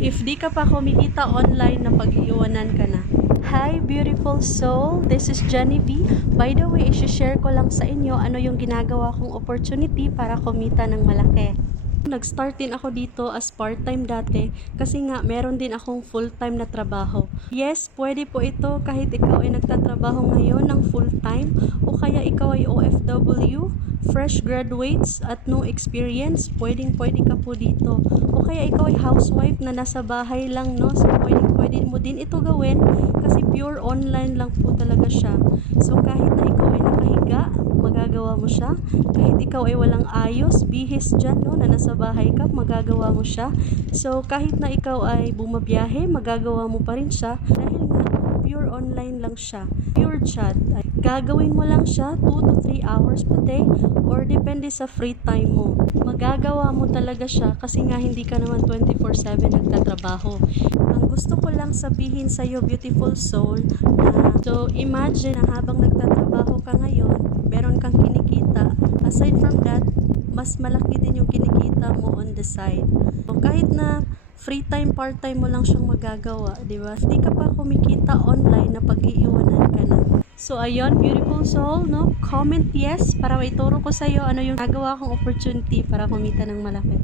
If di ka pa kumikita online na pag-iwanan ka na. Hi beautiful soul, this is Jenny V. By the way, i-share ko lang sa inyo ano yung ginagawa kong opportunity para kumita ng malaki. Nag-start din ako dito as part-time dati kasi nga meron din akong full-time na trabaho. Yes, pwede po ito kahit ikaw ay nagtatrabaho ngayon ng full-time o kaya ikaw ay OFW, fresh graduates at no experience, pwedeng-pwede ka po dito. O kaya ikaw ay housewife na nasa bahay lang, no? So pwedeng-pwede mo din ito gawin kasi pure online lang po talaga siya. So kahit na ikaw ay nakahiga, magagawa mo siya. Kahit ikaw ay walang ayos, bihis dyan, no, na nasa bahay ka, magagawa mo siya. So, kahit na ikaw ay bumabiyahe, magagawa mo pa rin siya dahil nga, pure online lang siya. Pure chat. Gagawin mo lang siya 2 to 3 hours per day or depende sa free time mo. Magagawa mo talaga siya kasi nga hindi ka naman 24/7 nagtatrabaho. Ang gusto ko lang sabihin sa iyo, beautiful soul, na so imagine na habang nagtatrabaho ka ngayon, meron kang kinikita. Aside from that, mas malaki din yung kinikita mo on the side. So, kahit na free time, part-time mo lang siyang magagawa, di ba? Hindi ka pa kumikita online na pag-iiwanan ka na. So, ayun, beautiful soul, no? Comment yes para maituro ko sa iyo ano yung nagawa kong opportunity para kumita ng malaki.